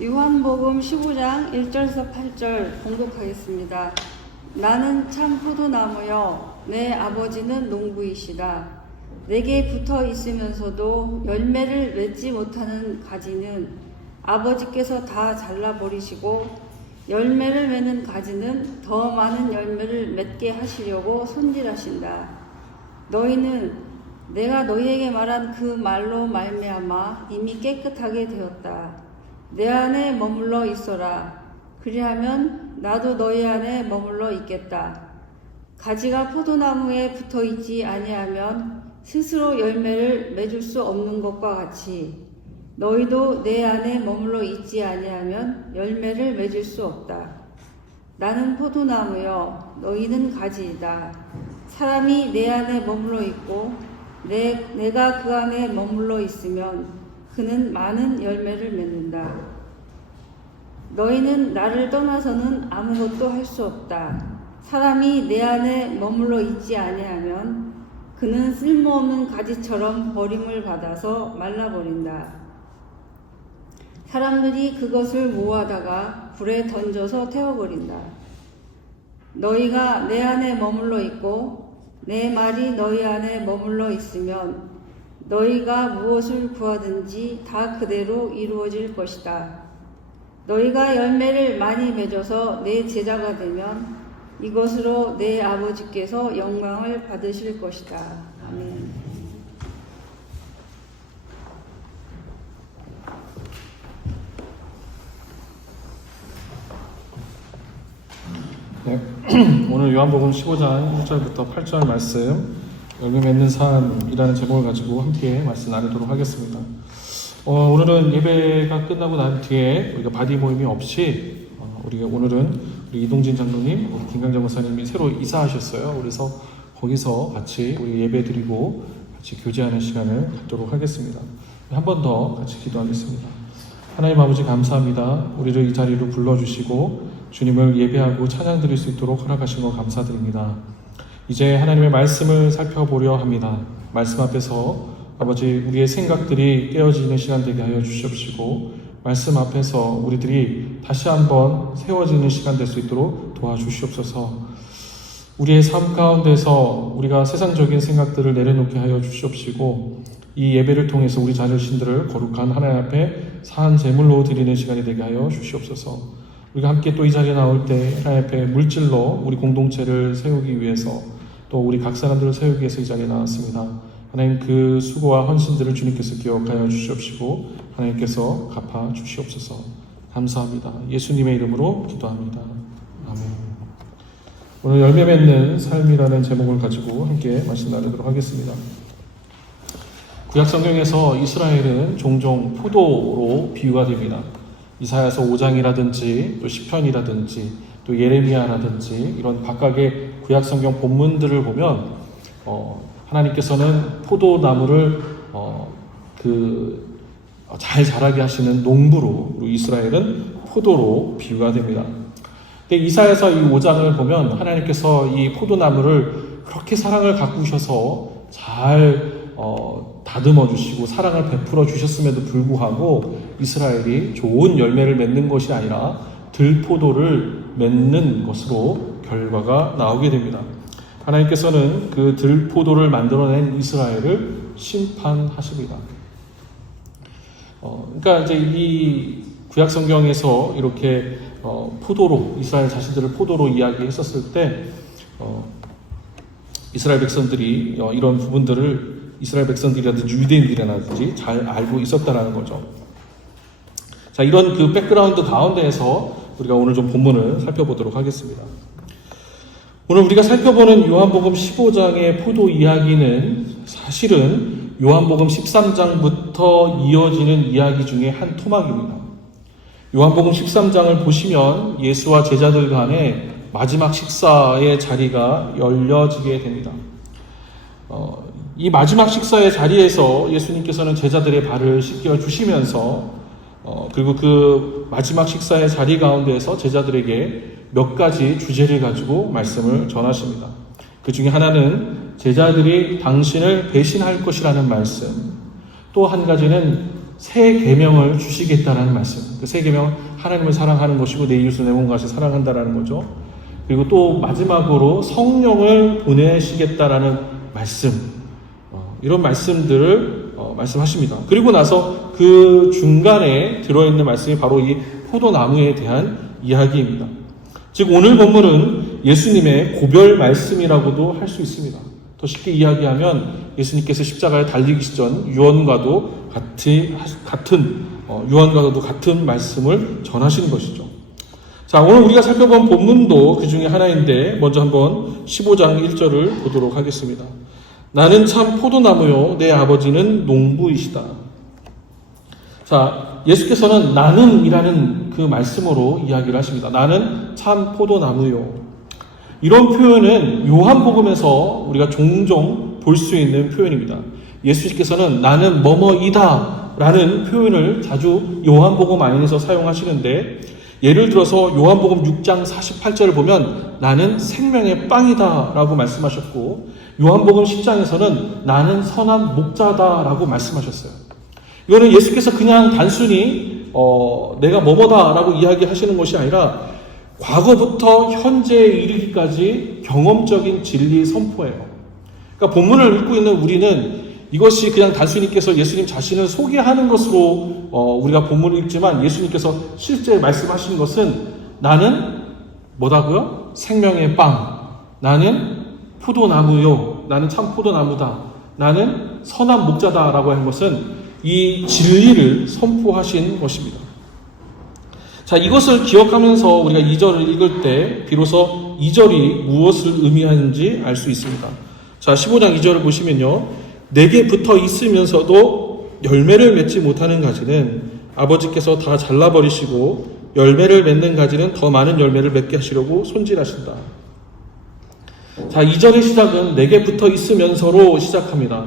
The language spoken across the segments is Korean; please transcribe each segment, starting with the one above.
요한복음 15장 1절에서 8절 봉독하겠습니다. 나는 참 포도나무여 내 아버지는 농부이시다. 내게 붙어 있으면서도 열매를 맺지 못하는 가지는 아버지께서 다 잘라버리시고 열매를 맺는 가지는 더 많은 열매를 맺게 하시려고 손질하신다. 너희는 내가 너희에게 말한 그 말로 말미암아 이미 깨끗하게 되었다. 내 안에 머물러 있어라. 그리하면 나도 너희 안에 머물러 있겠다. 가지가 포도나무에 붙어 있지 아니하면 스스로 열매를 맺을 수 없는 것과 같이 너희도 내 안에 머물러 있지 아니하면 열매를 맺을 수 없다. 나는 포도나무여 너희는 가지이다. 사람이 내 안에 머물러 있고 내가 그 안에 머물러 있으면 그는 많은 열매를 맺는다. 너희는 나를 떠나서는 아무것도 할 수 없다. 사람이 내 안에 머물러 있지 아니하면 그는 쓸모없는 가지처럼 버림을 받아서 말라버린다. 사람들이 그것을 모아다가 불에 던져서 태워버린다. 너희가 내 안에 머물러 있고 내 말이 너희 안에 머물러 있으면 너희가 무엇을 구하든지 다 그대로 이루어질 것이다. 너희가 열매를 많이 맺어서 내 제자가 되면 이것으로 내 아버지께서 영광을 받으실 것이다. 아멘. 네, 오늘 요한복음 15장 1절부터 8절 말씀 열매 맺는 삶이라는 제목을 가지고 함께 말씀 나누도록 하겠습니다. 오늘은 예배가 끝나고 난 뒤에 우리가 바디 모임이 없이 우리가 오늘은 우리 이동진 장로님, 우리 김강정 목사님이 새로 이사하셨어요. 그래서 거기서 같이 우리 예배 드리고 같이 교제하는 시간을 갖도록 하겠습니다. 한 번 더 같이 기도하겠습니다. 하나님 아버지 감사합니다. 우리를 이 자리로 불러주시고 주님을 예배하고 찬양 드릴 수 있도록 허락하신 것 감사드립니다. 이제 하나님의 말씀을 살펴보려 합니다. 말씀 앞에서 아버지 우리의 생각들이 깨어지는 시간 되게 하여 주시옵시고 말씀 앞에서 우리들이 다시 한번 세워지는 시간 될 수 있도록 도와주시옵소서. 우리의 삶 가운데서 우리가 세상적인 생각들을 내려놓게 하여 주시옵시고 이 예배를 통해서 우리 자신들을 거룩한 하나님 앞에 산 제물로 드리는 시간이 되게 하여 주시옵소서. 우리가 함께 또 이 자리에 나올 때 하나님 앞에 물질로 우리 공동체를 세우기 위해서 또 우리 각 사람들을 세우기 위해서 이 자리에 나왔습니다. 하나님 그 수고와 헌신들을 주님께서 기억하여 주시옵시고 하나님께서 갚아 주시옵소서. 감사합니다. 예수님의 이름으로 기도합니다. 아멘. 오늘 열매 맺는 삶이라는 제목을 가지고 함께 말씀 나누도록 하겠습니다. 구약 성경에서 이스라엘은 종종 포도로 비유가 됩니다. 이사야서 5장이라든지 또 시편이라든지 또 예레미야라든지 이런 각각의 구약 성경 본문들을 보면 하나님께서는 포도나무를 잘 자라게 하시는 농부로 이스라엘은 포도로 비유가 됩니다. 근데 이사야서 이 5장을 보면 하나님께서 이 포도나무를 그렇게 사랑을 가꾸셔서 잘 다듬어 주시고 사랑을 베풀어 주셨음에도 불구하고 이스라엘이 좋은 열매를 맺는 것이 아니라 들포도를 맺는 것으로 결과가 나오게 됩니다. 하나님께서는 그 들포도를 만들어낸 이스라엘을 심판하십니다. 그러니까 이제 이 구약 성경에서 이렇게 포도로 이스라엘 자신들을 포도로 이야기했었을 때 이스라엘 백성들이 이런 부분들을 이스라엘 백성들이라든지 유대인들이라든지 잘 알고 있었다라는 거죠. 자, 이런 그 백그라운드 가운데에서 우리가 오늘 좀 본문을 살펴보도록 하겠습니다. 오늘 우리가 살펴보는 요한복음 15장의 포도 이야기는 사실은 요한복음 13장부터 이어지는 이야기 중에 한 토막입니다. 요한복음 13장을 보시면 예수와 제자들 간의 마지막 식사의 자리가 열려지게 됩니다. 이 마지막 식사의 자리에서 예수님께서는 제자들의 발을 씻겨 주시면서 그리고 그 마지막 식사의 자리 가운데에서 제자들에게 몇 가지 주제를 가지고 말씀을 전하십니다. 그 중에 하나는 제자들이 당신을 배신할 것이라는 말씀, 또 한 가지는 새 계명을 주시겠다라는 말씀. 그 새 계명은 하나님을 사랑하는 것이고 내 이웃을 내 몸과 같이 사랑한다라는 거죠. 그리고 또 마지막으로 성령을 보내시겠다라는 말씀. 이런 말씀들을 말씀하십니다. 그리고 나서 그 중간에 들어있는 말씀이 바로 이 포도나무에 대한 이야기입니다. 즉 오늘 본문은 예수님의 고별 말씀이라고도 할 수 있습니다. 더 쉽게 이야기하면 예수님께서 십자가에 달리기 전 유언과도 같은 말씀을 전하시는 것이죠. 자, 오늘 우리가 살펴본 본문도 그 중에 하나인데 먼저 한번 15장 1절을 보도록 하겠습니다. 나는 참 포도나무요 내 아버지는 농부이시다. 자, 예수께서는 나는이라는 그 말씀으로 이야기를 하십니다. 나는 참 포도나무요. 이런 표현은 요한복음에서 우리가 종종 볼 수 있는 표현입니다. 예수께서는 나는 뭐뭐이다 라는 표현을 자주 요한복음 안에서 사용하시는데, 예를 들어서 요한복음 6장 48절을 보면 나는 생명의 빵이다 라고 말씀하셨고, 요한복음 10장에서는 나는 선한 목자다 라고 말씀하셨어요. 이거는 예수께서 그냥 단순히 내가 뭐뭐다 라고 이야기하시는 것이 아니라 과거부터 현재에 이르기까지 경험적인 진리 선포예요. 그러니까 본문을 읽고 있는 우리는 이것이 그냥 단순히께서 예수님 자신을 소개하는 것으로 우리가 본문을 읽지만, 예수님께서 실제 말씀하시는 것은 나는 뭐다고요? 생명의 빵. 나는 포도나무요. 나는 참 포도나무다. 나는 선한 목자다라고 한 것은 이 진리를 선포하신 것입니다. 자, 이것을 기억하면서 우리가 2절을 읽을 때 비로소 2절이 무엇을 의미하는지 알 수 있습니다. 자, 15장 2절을 보시면요. 내게 붙어 있으면서도 열매를 맺지 못하는 가지는 아버지께서 다 잘라버리시고 열매를 맺는 가지는 더 많은 열매를 맺게 하시려고 손질하신다. 자, 2절의 시작은 내게 붙어 있으면서로 시작합니다.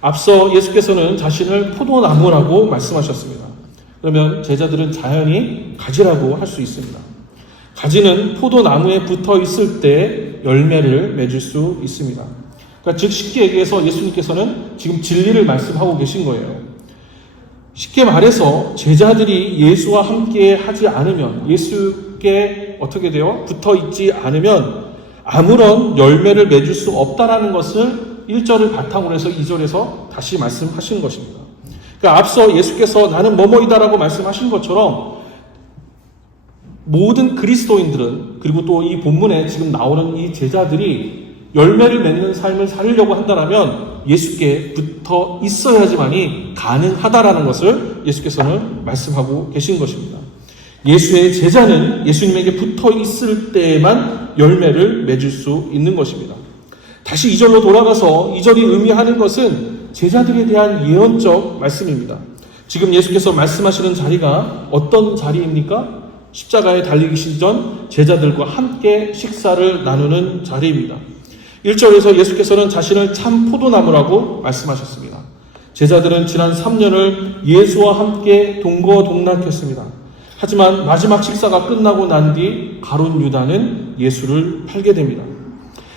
앞서 예수께서는 자신을 포도나무라고 말씀하셨습니다. 그러면 제자들은 자연히 가지라고 할 수 있습니다. 가지는 포도나무에 붙어 있을 때 열매를 맺을 수 있습니다. 그러니까 즉 쉽게 얘기해서 예수님께서는 지금 진리를 말씀하고 계신 거예요. 쉽게 말해서 제자들이 예수와 함께 하지 않으면, 예수께 어떻게 돼요? 붙어 있지 않으면 아무런 열매를 맺을 수 없다라는 것을 1절을 바탕으로 해서 2절에서 다시 말씀하신 것입니다. 그러니까 앞서 예수께서 나는 뭐뭐이다라고 말씀하신 것처럼 모든 그리스도인들은, 그리고 또 이 본문에 지금 나오는 이 제자들이 열매를 맺는 삶을 살려고 한다면 예수께 붙어 있어야지만이 가능하다라는 것을 예수께서는 말씀하고 계신 것입니다. 예수의 제자는 예수님에게 붙어 있을 때에만 열매를 맺을 수 있는 것입니다. 다시 2절로 돌아가서 2절이 의미하는 것은 제자들에 대한 예언적 말씀입니다. 지금 예수께서 말씀하시는 자리가 어떤 자리입니까? 십자가에 달리기 전 제자들과 함께 식사를 나누는 자리입니다. 1절에서 예수께서는 자신을 참 포도나무라고 말씀하셨습니다. 제자들은 지난 3년을 예수와 함께 동거동락했습니다. 하지만 마지막 식사가 끝나고 난 뒤 가룟 유다는 예수를 팔게 됩니다.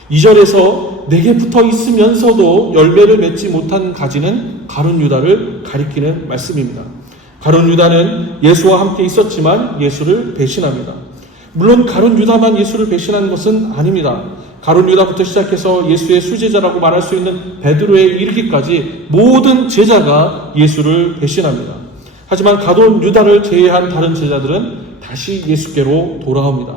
2절에서 내게 붙어 있으면서도 열매를 맺지 못한 가지는 가룟 유다를 가리키는 말씀입니다. 가룟 유다는 예수와 함께 있었지만 예수를 배신합니다. 물론 가룟 유다만 예수를 배신한 것은 아닙니다. 가룟 유다부터 시작해서 예수의 수제자라고 말할 수 있는 베드로에 이르기까지 모든 제자가 예수를 배신합니다. 하지만 가룟 유다를 제외한 다른 제자들은 다시 예수께로 돌아옵니다.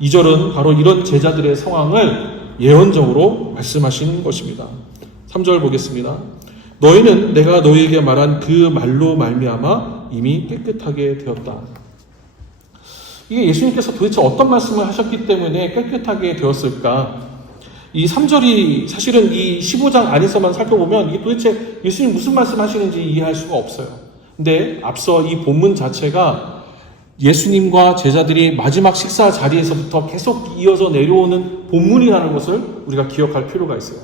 2절은 바로 이런 제자들의 상황을 예언적으로 말씀하신 것입니다. 3절 보겠습니다. 너희는 내가 너희에게 말한 그 말로 말미암아 이미 깨끗하게 되었다. 이게 예수님께서 도대체 어떤 말씀을 하셨기 때문에 깨끗하게 되었을까? 이 3절이 사실은 이 15장 안에서만 살펴보면 이게 도대체 예수님 무슨 말씀 하시는지 이해할 수가 없어요. 근데 앞서 이 본문 자체가 예수님과 제자들이 마지막 식사 자리에서부터 계속 이어져 내려오는 본문이라는 것을 우리가 기억할 필요가 있어요.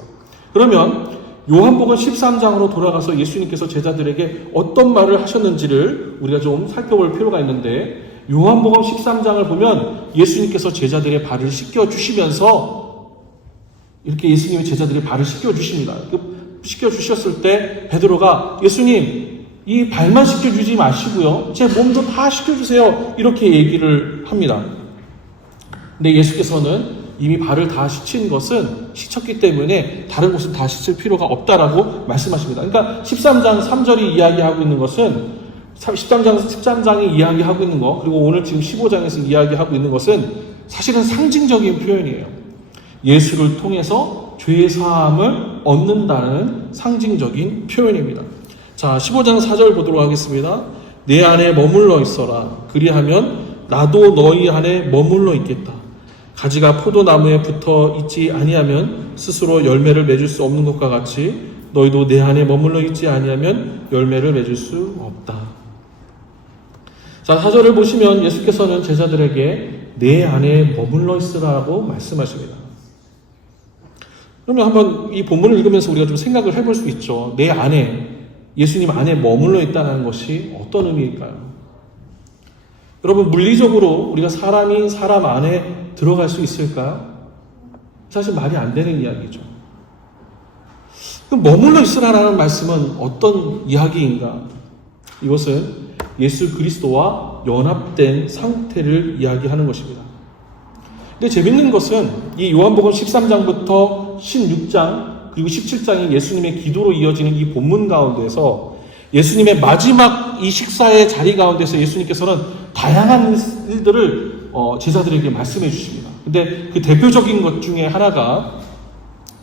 그러면 요한복음 13장으로 돌아가서 예수님께서 제자들에게 어떤 말을 하셨는지를 우리가 좀 살펴볼 필요가 있는데, 요한복음 13장을 보면 예수님께서 제자들의 발을 씻겨주시면서 이렇게 예수님이 제자들의 발을 씻겨주십니다. 씻겨주셨을 때 베드로가 예수님 이 발만 시켜주지 마시고요. 제 몸도 다 시켜주세요. 이렇게 얘기를 합니다. 근데 예수께서는 이미 발을 다 씻었기 때문에 다른 곳을 다 씻을 필요가 없다라고 말씀하십니다. 그러니까 13장 3절이 이야기하고 있는 것은 13장이 이야기하고 있는 거, 그리고 오늘 지금 15장에서 이야기하고 있는 것은 사실은 상징적인 표현이에요. 예수를 통해서 죄의 사함을 얻는다는 상징적인 표현입니다. 자, 15장 4절 보도록 하겠습니다. 내 안에 머물러 있어라. 그리하면 나도 너희 안에 머물러 있겠다. 가지가 포도나무에 붙어 있지 아니하면 스스로 열매를 맺을 수 없는 것과 같이 너희도 내 안에 머물러 있지 아니하면 열매를 맺을 수 없다. 자, 4절을 보시면 예수께서는 제자들에게 내 안에 머물러 있으라고 말씀하십니다. 그러면 한번 이 본문을 읽으면서 우리가 좀 생각을 해볼 수 있죠. 내 안에, 예수님 안에 머물러 있다는 것이 어떤 의미일까요? 여러분, 물리적으로 우리가 사람이 사람 안에 들어갈 수 있을까요? 사실 말이 안 되는 이야기죠. 그럼 머물러 있으라는 말씀은 어떤 이야기인가? 이것은 예수 그리스도와 연합된 상태를 이야기하는 것입니다. 근데 재밌는 것은 이 요한복음 13장부터 16장 그리고 17장이 예수님의 기도로 이어지는 이 본문 가운데서 예수님의 마지막 이 식사의 자리 가운데서 예수님께서는 다양한 일들을 제자들에게 말씀해 주십니다. 근데 그 대표적인 것 중에 하나가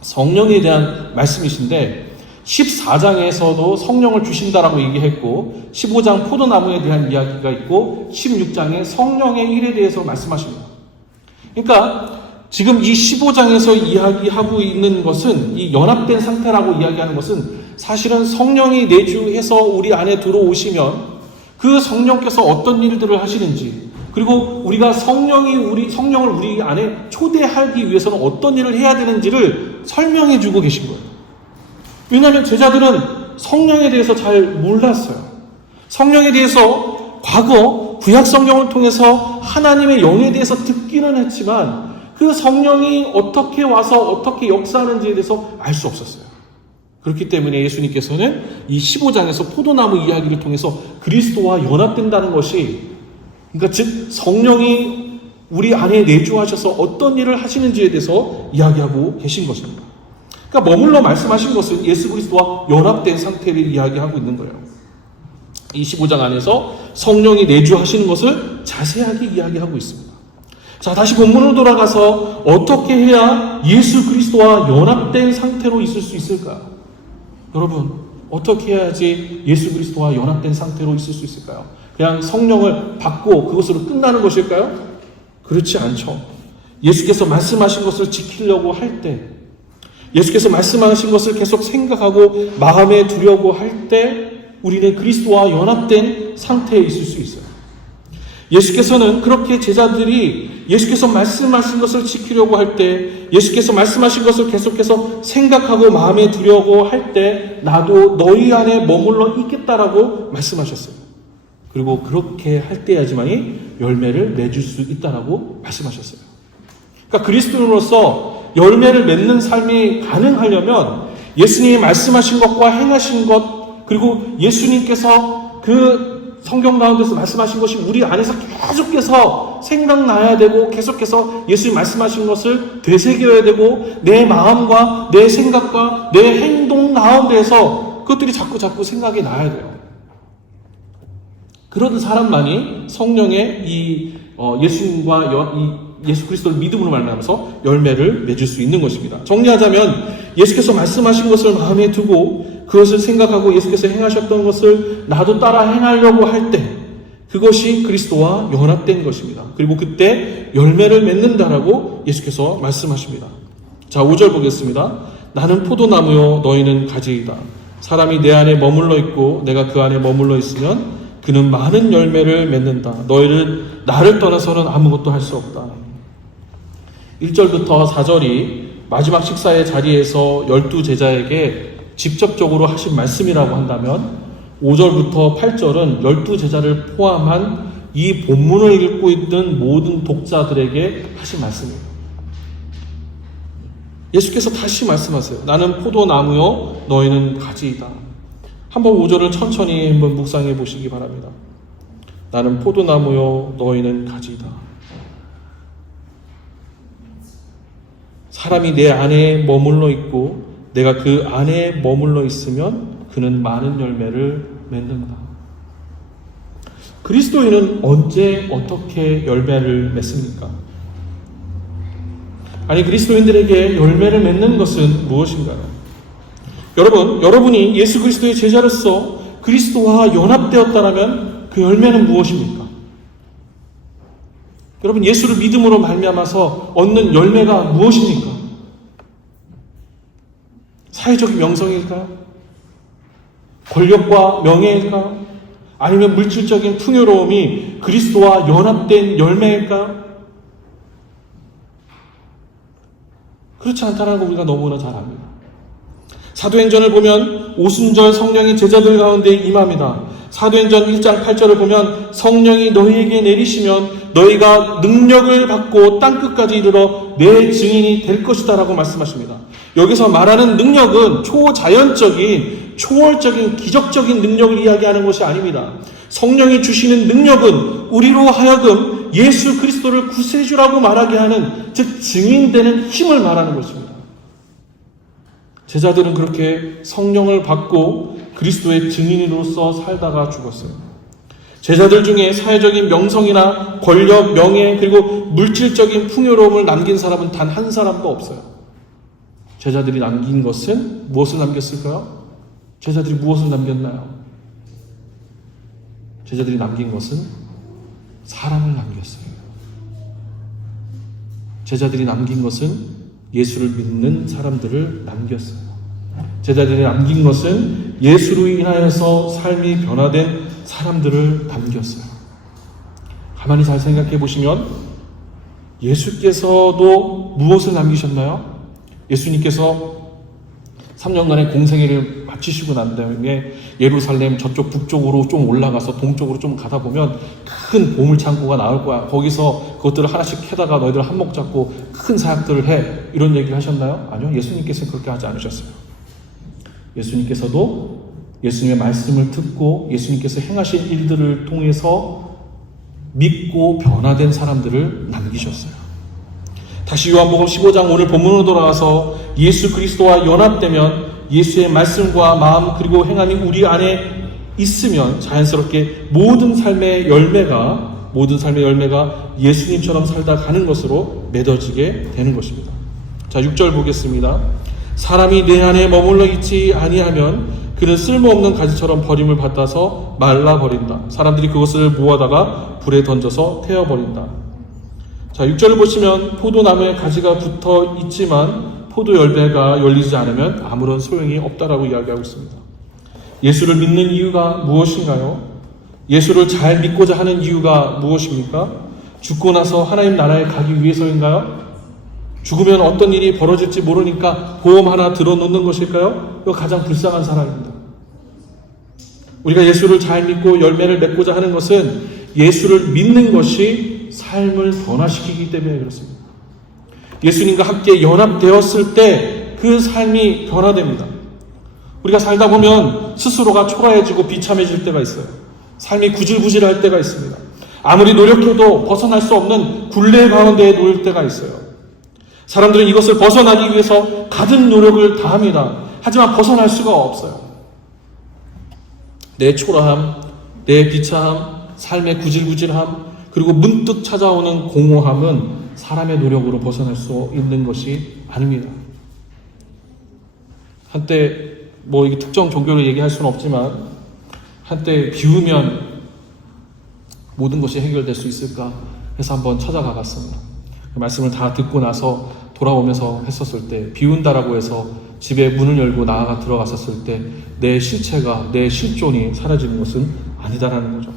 성령에 대한 말씀이신데 14장에서도 성령을 주신다라고 얘기했고 15장 포도나무에 대한 이야기가 있고 16장에 성령의 일에 대해서 말씀하십니다. 그러니까 지금 이 15장에서 이야기하고 있는 것은 이 연합된 상태라고 이야기하는 것은 사실은 성령이 내주해서 우리 안에 들어오시면 그 성령께서 어떤 일들을 하시는지, 그리고 우리가 성령을 우리 안에 초대하기 위해서는 어떤 일을 해야 되는지를 설명해 주고 계신 거예요. 왜냐하면 제자들은 성령에 대해서 잘 몰랐어요. 성령에 대해서 과거 구약 성경을 통해서 하나님의 영에 대해서 듣기는 했지만 그 성령이 어떻게 와서 어떻게 역사하는지에 대해서 알 수 없었어요. 그렇기 때문에 예수님께서는 이 15장에서 포도나무 이야기를 통해서 그리스도와 연합된다는 것이, 그러니까 즉 성령이 우리 안에 내주하셔서 어떤 일을 하시는지에 대해서 이야기하고 계신 것입니다. 그러니까 머물러 말씀하신 것은 예수 그리스도와 연합된 상태를 이야기하고 있는 거예요. 이 15장 안에서 성령이 내주하시는 것을 자세하게 이야기하고 있습니다. 자, 다시 본문으로 돌아가서 어떻게 해야 예수 그리스도와 연합된 상태로 있을 수 있을까요? 여러분, 어떻게 해야지 예수 그리스도와 연합된 상태로 있을 수 있을까요? 그냥 성령을 받고 그것으로 끝나는 것일까요? 그렇지 않죠. 예수께서 말씀하신 것을 지키려고 할 때, 예수께서 말씀하신 것을 계속 생각하고 마음에 두려고 할 때 우리는 그리스도와 연합된 상태에 있을 수 있어요. 예수께서는 그렇게 제자들이 예수께서 말씀하신 것을 지키려고 할 때, 예수께서 말씀하신 것을 계속해서 생각하고 마음에 두려고 할 때 나도 너희 안에 머물러 있겠다라고 말씀하셨어요. 그리고 그렇게 할 때야지만이 열매를 맺을 수 있다라고 말씀하셨어요. 그러니까 그리스도인으로서 열매를 맺는 삶이 가능하려면 예수님이 말씀하신 것과 행하신 것, 그리고 예수님께서 그 성경 가운데서 말씀하신 것이 우리 안에서 계속해서 생각나야 되고, 계속해서 예수님 말씀하신 것을 되새겨야 되고, 내 마음과 내 생각과 내 행동 가운데서 그것들이 자꾸 생각이 나야 돼요. 그런 사람만이 성령의 예수님과 예수 그리스도를 믿음으로 말미암아서 열매를 맺을 수 있는 것입니다. 정리하자면 예수께서 말씀하신 것을 마음에 두고 그것을 생각하고 예수께서 행하셨던 것을 나도 따라 행하려고 할 때 그것이 그리스도와 연합된 것입니다. 그리고 그때 열매를 맺는다라고 예수께서 말씀하십니다. 자, 5절 보겠습니다. 나는 포도나무요 너희는 가지이다. 사람이 내 안에 머물러 있고 내가 그 안에 머물러 있으면 그는 많은 열매를 맺는다. 너희는 나를 떠나서는 아무것도 할 수 없다. 1절부터 4절이 마지막 식사의 자리에서 12제자에게 직접적으로 하신 말씀이라고 한다면 5절부터 8절은 12제자를 포함한 이 본문을 읽고 있는 모든 독자들에게 하신 말씀입니다. 예수께서 다시 말씀하세요. 나는 포도나무요 너희는 가지이다. 한번 5절을 천천히 한번 묵상해 보시기 바랍니다. 나는 포도나무요 너희는 가지다. 사람이 내 안에 머물러 있고 내가 그 안에 머물러 있으면 그는 많은 열매를 맺는다. 그리스도인은 언제 어떻게 열매를 맺습니까? 아니, 그리스도인들에게 열매를 맺는 것은 무엇인가요? 여러분이 예수 그리스도의 제자로서 그리스도와 연합되었다라면 그 열매는 무엇입니까? 여러분, 예수를 믿음으로 말미암아서 얻는 열매가 무엇입니까? 사회적인 명성일까요? 권력과 명예일까요? 아니면 물질적인 풍요로움이 그리스도와 연합된 열매일까요? 그렇지 않다는 거 우리가 너무나 잘 압니다. 사도행전을 보면 오순절 성령이 제자들 가운데 임합니다. 사도행전 1장 8절을 보면 성령이 너희에게 내리시면 너희가 능력을 받고 땅끝까지 이르러 내 증인이 될 것이다 라고 말씀하십니다. 여기서 말하는 능력은 초자연적인, 초월적인, 기적적인 능력을 이야기하는 것이 아닙니다. 성령이 주시는 능력은 우리로 하여금 예수 그리스도를 구세주라고 말하게 하는, 즉 증인되는 힘을 말하는 것입니다. 제자들은 그렇게 성령을 받고 그리스도의 증인으로서 살다가 죽었어요. 제자들 중에 사회적인 명성이나 권력, 명예, 그리고 물질적인 풍요로움을 남긴 사람은 단 한 사람도 없어요. 제자들이 남긴 것은 무엇을 남겼을까요? 제자들이 무엇을 남겼나요? 제자들이 남긴 것은 사람을 남겼어요. 제자들이 남긴 것은 예수를 믿는 사람들을 남겼어요. 제자들이 남긴 것은 예수로 인하여서 삶이 변화된 사람들을 남겼어요. 가만히 잘 생각해 보시면 예수께서도 무엇을 남기셨나요? 예수님께서 3년간의 공생애를 마치시고 난 다음에 예루살렘 저쪽 북쪽으로 좀 올라가서 동쪽으로 좀 가다 보면 큰 보물창고가 나올 거야. 거기서 그것들을 하나씩 캐다가 너희들 한몫 잡고 큰 사역들을 해. 이런 얘기를 하셨나요? 아니요. 예수님께서는 그렇게 하지 않으셨어요. 예수님께서도 예수님의 말씀을 듣고 예수님께서 행하신 일들을 통해서 믿고 변화된 사람들을 남기셨어요. 다시 요한복음 15장 오늘 본문으로 돌아와서 예수 그리스도와 연합되면 예수의 말씀과 마음 그리고 행함이 우리 안에 있으면 자연스럽게 모든 삶의 열매가 예수님처럼 살다 가는 것으로 맺어지게 되는 것입니다. 자, 6절 보겠습니다. 사람이 내 안에 머물러 있지 아니하면 그는 쓸모없는 가지처럼 버림을 받아서 말라버린다. 사람들이 그것을 모아다가 불에 던져서 태워버린다. 자, 6절을 보시면 포도나무에 가지가 붙어 있지만 포도 열매가 열리지 않으면 아무런 소용이 없다라고 이야기하고 있습니다. 예수를 믿는 이유가 무엇인가요? 예수를 잘 믿고자 하는 이유가 무엇입니까? 죽고 나서 하나님 나라에 가기 위해서인가요? 죽으면 어떤 일이 벌어질지 모르니까 보험 하나 들어놓는 것일까요? 이거 가장 불쌍한 사람입니다. 우리가 예수를 잘 믿고 열매를 맺고자 하는 것은 예수를 믿는 것이 삶을 변화시키기 때문에 그렇습니다. 예수님과 함께 연합되었을 때 그 삶이 변화됩니다. 우리가 살다 보면 스스로가 초라해지고 비참해질 때가 있어요. 삶이 구질구질할 때가 있습니다. 아무리 노력해도 벗어날 수 없는 굴레 가운데에 놓일 때가 있어요. 사람들은 이것을 벗어나기 위해서 가진 노력을 다합니다. 하지만 벗어날 수가 없어요. 내 초라함, 내 비참함, 삶의 구질구질함, 그리고 문득 찾아오는 공허함은 사람의 노력으로 벗어날 수 있는 것이 아닙니다. 한때 이게 특정 종교를 얘기할 수는 없지만 한때 비우면 모든 것이 해결될 수 있을까 해서 한번 찾아가 봤습니다. 그 말씀을 다 듣고 나서 돌아오면서 했었을 때 비운다라고 해서 집에 문을 열고 나아가 들어갔었을 때 내 실체가, 내 실존이 사라지는 것은 아니다라는 거죠.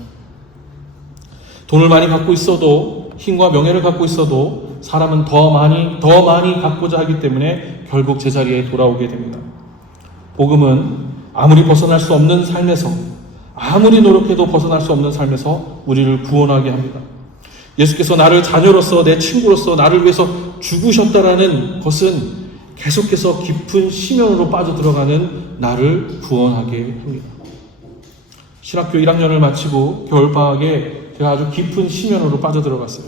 돈을 많이 갖고 있어도, 힘과 명예를 갖고 있어도 사람은 더 많이 갖고자 하기 때문에 결국 제자리에 돌아오게 됩니다. 복음은 아무리 벗어날 수 없는 삶에서, 아무리 노력해도 벗어날 수 없는 삶에서 우리를 구원하게 합니다. 예수께서 나를 자녀로서, 내 친구로서 나를 위해서 죽으셨다라는 것은 계속해서 깊은 심연으로 빠져들어가는 나를 구원하게 합니다. 신학교 1학년을 마치고 겨울방학에 제가 아주 깊은 심연으로 빠져들어갔어요.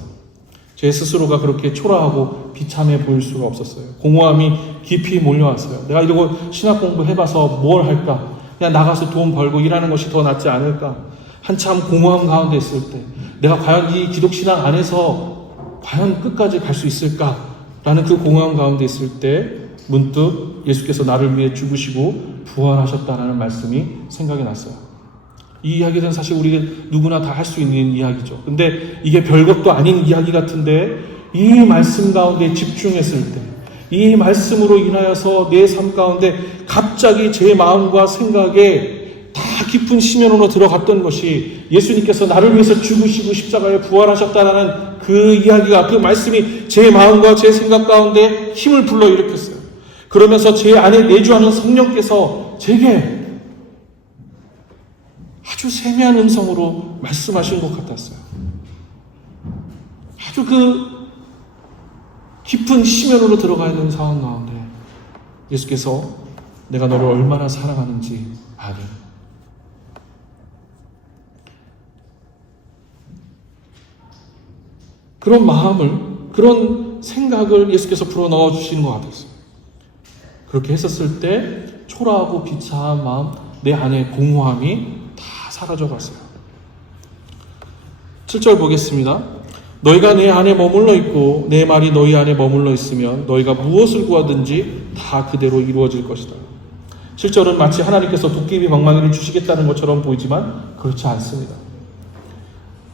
제 스스로가 그렇게 초라하고 비참해 보일 수가 없었어요. 공허함이 깊이 몰려왔어요. 내가 이러고 신학 공부해봐서 뭘 할까? 그냥 나가서 돈 벌고 일하는 것이 더 낫지 않을까? 한참 공허함 가운데 있을 때 내가 과연 이 기독신앙 안에서 과연 끝까지 갈 수 있을까? 라는 그 공허함 가운데 있을 때 문득 예수께서 나를 위해 죽으시고 부활하셨다라는 말씀이 생각이 났어요. 이 이야기는 사실 우리 누구나 다 할 수 있는 이야기죠. 근데 이게 별것도 아닌 이야기 같은데 이 말씀 가운데 집중했을 때, 이 말씀으로 인하여서 내 삶 가운데 갑자기 제 마음과 생각에 다 깊은 심연으로 들어갔던 것이 예수님께서 나를 위해서 죽으시고 십자가에 부활하셨다라는 그 이야기가, 그 말씀이 제 마음과 제 생각 가운데 힘을 불러일으켰어요. 그러면서 제 안에 내주하는 성령께서 제게 아주 세미한 음성으로 말씀하신 것 같았어요. 아주 그 깊은 심연으로 들어가 있는 상황 가운데 예수께서 내가 너를 얼마나 사랑하는지 아니. 그런 마음을, 그런 생각을 예수께서 불어넣어 주시는 것 같았어요. 그렇게 했었을 때 초라하고 비참한 마음, 내 안에 공허함이 다 사라져갔어요. 7절 보겠습니다. 너희가 내 안에 머물러 있고 내 말이 너희 안에 머물러 있으면 너희가 무엇을 구하든지 다 그대로 이루어질 것이다. 7절은 마치 하나님께서 도깨비 방망이를 주시겠다는 것처럼 보이지만 그렇지 않습니다.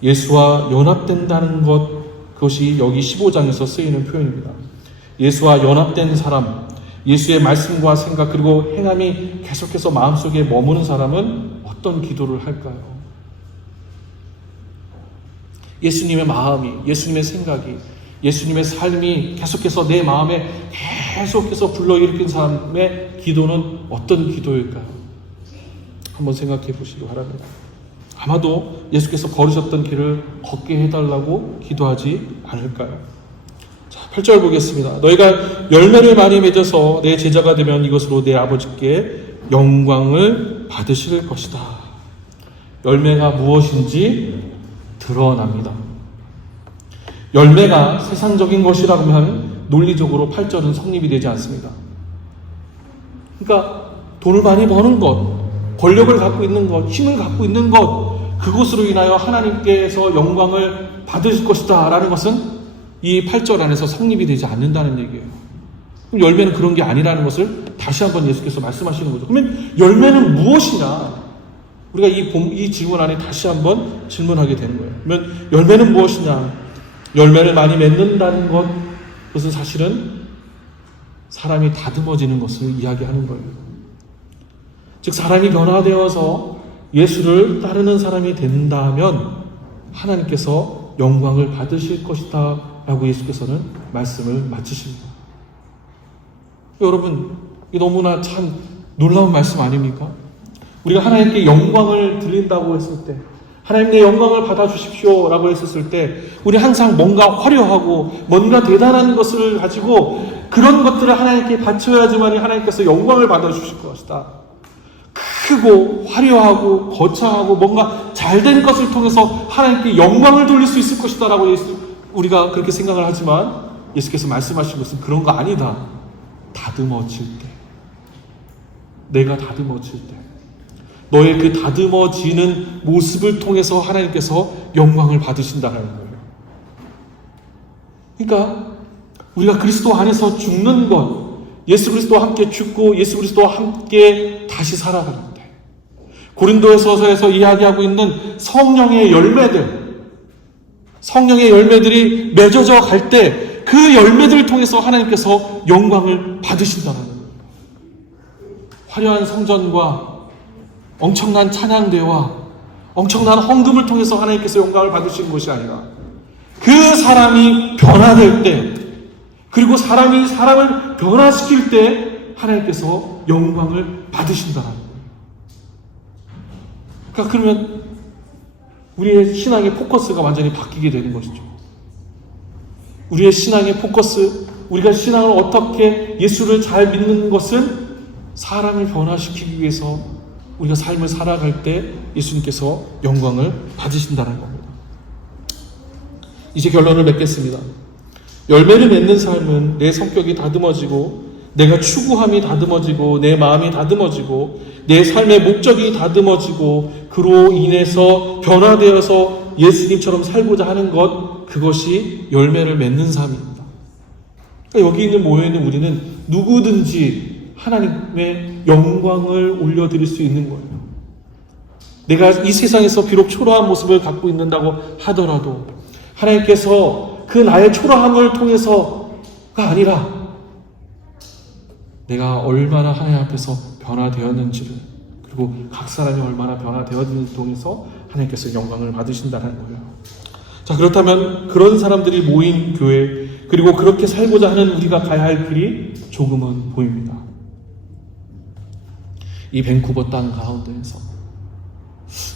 예수와 연합된다는 것, 그것이 여기 15장에서 쓰이는 표현입니다. 예수와 연합된 사람, 예수의 말씀과 생각 그리고 행함이 계속해서 마음속에 머무는 사람은 어떤 기도를 할까요? 예수님의 마음이, 예수님의 생각이, 예수님의 삶이 계속해서 내 마음에 계속해서 불러일으킨 사람의 기도는 어떤 기도일까요? 한번 생각해 보시기 바랍니다. 아마도 예수께서 걸으셨던 길을 걷게 해달라고 기도하지 않을까요? 자, 8절 보겠습니다. 너희가 열매를 많이 맺어서 내 제자가 되면 이것으로 내 아버지께 영광을 받으실 것이다. 열매가 무엇인지 드러납니다. 열매가 세상적인 것이라면 논리적으로 8절은 성립이 되지 않습니다. 그러니까 돈을 많이 버는 것, 권력을 갖고 있는 것, 힘을 갖고 있는 것, 그것으로 인하여 하나님께서 영광을 받으실 것이다 라는 것은 이 8절 안에서 성립이 되지 않는다는 얘기예요. 그럼 열매는 그런 게 아니라는 것을 다시 한번 예수께서 말씀하시는 거죠. 그러면 열매는 무엇이냐? 우리가 이 질문 안에 다시 한번 질문하게 되는 거예요. 그러면 열매는 무엇이냐? 열매를 많이 맺는다는 것, 그것은 사실은 사람이 다듬어지는 것을 이야기하는 거예요. 즉 사람이 변화되어서 예수를 따르는 사람이 된다면 하나님께서 영광을 받으실 것이다 라고 예수께서는 말씀을 마치십니다. 여러분, 이게 너무나 참 놀라운 말씀 아닙니까? 우리가 하나님께 영광을 드린다고 했을 때, 하나님 내 영광을 받아주십시오 라고 했었을 때 우리 항상 뭔가 화려하고 뭔가 대단한 것을 가지고 그런 것들을 하나님께 바쳐야지만 하나님께서 영광을 받아주실 것이다. 크고 화려하고 거창하고 뭔가 잘된 것을 통해서 하나님께 영광을 돌릴 수 있을 것이다 라고 우리가 그렇게 생각을 하지만 예수께서 말씀하신 것은 그런 거 아니다. 다듬어질 때, 내가 다듬어질 때, 너의 그 다듬어지는 모습을 통해서 하나님께서 영광을 받으신다는 거예요. 그러니까 우리가 그리스도 안에서 죽는 것, 예수 그리스도와 함께 죽고 예수 그리스도와 함께 다시 살아가는 데, 고린도서에서 이야기하고 있는 성령의 열매들, 성령의 열매들이 맺어져 갈 때 그 열매들을 통해서 하나님께서 영광을 받으신다는 거예요. 화려한 성전과 엄청난 찬양대와 엄청난 헌금을 통해서 하나님께서 영광을 받으시는 것이 아니라 그 사람이 변화될 때, 그리고 사람이 사람을 변화시킬 때 하나님께서 영광을 받으신다는 거예요. 그러니까 그러면 우리의 신앙의 포커스가 완전히 바뀌게 되는 것이죠. 우리의 신앙의 포커스, 우리가 신앙을 어떻게 예수를 잘 믿는 것은 사람을 변화시키기 위해서 우리가 삶을 살아갈 때 예수님께서 영광을 받으신다는 겁니다. 이제 결론을 맺겠습니다. 열매를 맺는 삶은 내 성격이 다듬어지고 내가 추구함이 다듬어지고 내 마음이 다듬어지고 내 삶의 목적이 다듬어지고 그로 인해서 변화되어서 예수님처럼 살고자 하는 것, 그것이 열매를 맺는 삶입니다. 그러니까 여기 있는 모여있는 우리는 누구든지 하나님의 영광을 올려드릴 수 있는 거예요. 내가 이 세상에서 비록 초라한 모습을 갖고 있는다고 하더라도 하나님께서 그 나의 초라함을 통해서가 아니라 내가 얼마나 하나님 앞에서 변화되었는지를, 그리고 각 사람이 얼마나 변화되었는지를 통해서 하나님께서 영광을 받으신다는 거예요. 자, 그렇다면 그런 사람들이 모인 교회, 그리고 그렇게 살고자 하는 우리가 가야 할 길이 조금은 보입니다. 이 밴쿠버 땅 가운데에서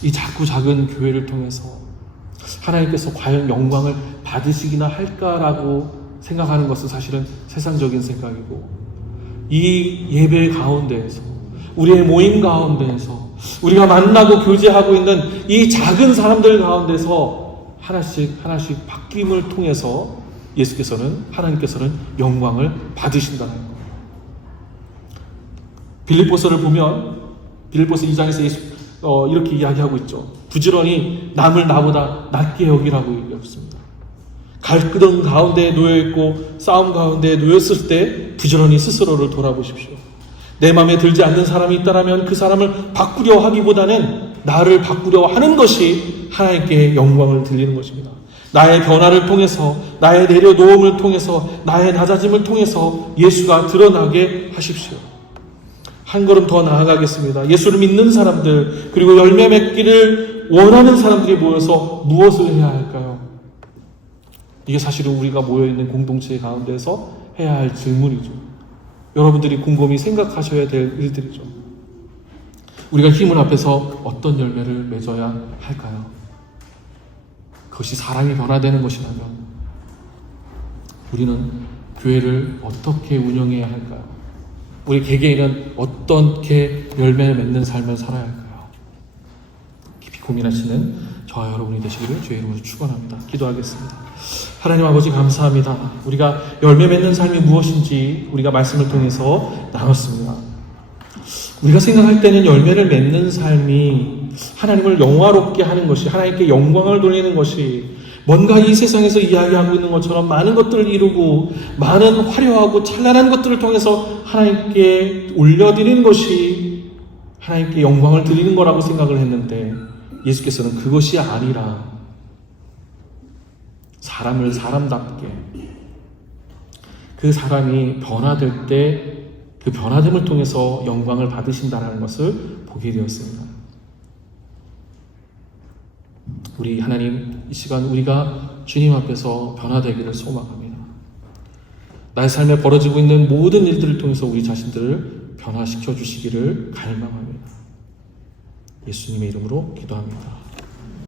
이 작고 작은 교회를 통해서 하나님께서 과연 영광을 받으시기나 할까라고 생각하는 것은 사실은 세상적인 생각이고, 이 예배 가운데에서, 우리의 모임 가운데에서, 우리가 만나고 교제하고 있는 이 작은 사람들 가운데서 하나씩 바뀜을 통해서 하나님께서는 영광을 받으신다는 거예요. 빌립보서를 보면 빌립보서 2장에서 이렇게 이야기하고 있죠. 부지런히 남을 나보다 낮게 여기라고 얘기했습니다. 갈등 가운데 놓여있고 싸움 가운데 놓였을 때 부지런히 스스로를 돌아보십시오. 내 마음에 들지 않는 사람이 있다면 그 사람을 바꾸려 하기보다는 나를 바꾸려 하는 것이 하나님께 영광을 드리는 것입니다. 나의 변화를 통해서, 나의 내려놓음을 통해서, 나의 낮아짐을 통해서 예수가 드러나게 하십시오. 한 걸음 더 나아가겠습니다. 예수를 믿는 사람들, 그리고 열매 맺기를 원하는 사람들이 모여서 무엇을 해야 할까요? 이게 사실은 우리가 모여있는 공동체 가운데서 해야 할 질문이죠. 여러분들이 곰곰이 생각하셔야 될 일들이죠. 우리가 힘을 앞에서 어떤 열매를 맺어야 할까요? 그것이 사랑이 변화되는 것이라면 우리는 교회를 어떻게 운영해야 할까요? 우리 개개인은 어떻게 열매를 맺는 삶을 살아야 할까요? 깊이 고민하시는 저와 여러분이 되시기를 주의 이름으로 축원합니다. 기도하겠습니다. 하나님 아버지 감사합니다. 우리가 열매 맺는 삶이 무엇인지 우리가 말씀을 통해서 나눴습니다. 우리가 생각할 때는 열매를 맺는 삶이 하나님을 영화롭게 하는 것이, 하나님께 영광을 돌리는 것이, 뭔가 이 세상에서 이야기하고 있는 것처럼 많은 것들을 이루고 많은 화려하고 찬란한 것들을 통해서 하나님께 올려드리는 것이 하나님께 영광을 드리는 거라고 생각을 했는데, 예수께서는 그것이 아니라 사람을 사람답게, 그 사람이 변화될 때 그 변화됨을 통해서 영광을 받으신다는 것을 보게 되었습니다. 우리 하나님, 이 시간 우리가 주님 앞에서 변화되기를 소망합니다. 나의 삶에 벌어지고 있는 모든 일들을 통해서 우리 자신들을 변화시켜 주시기를 갈망합니다. 예수님의 이름으로 기도합니다.